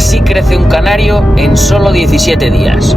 Así crece un canario en solo 17 días.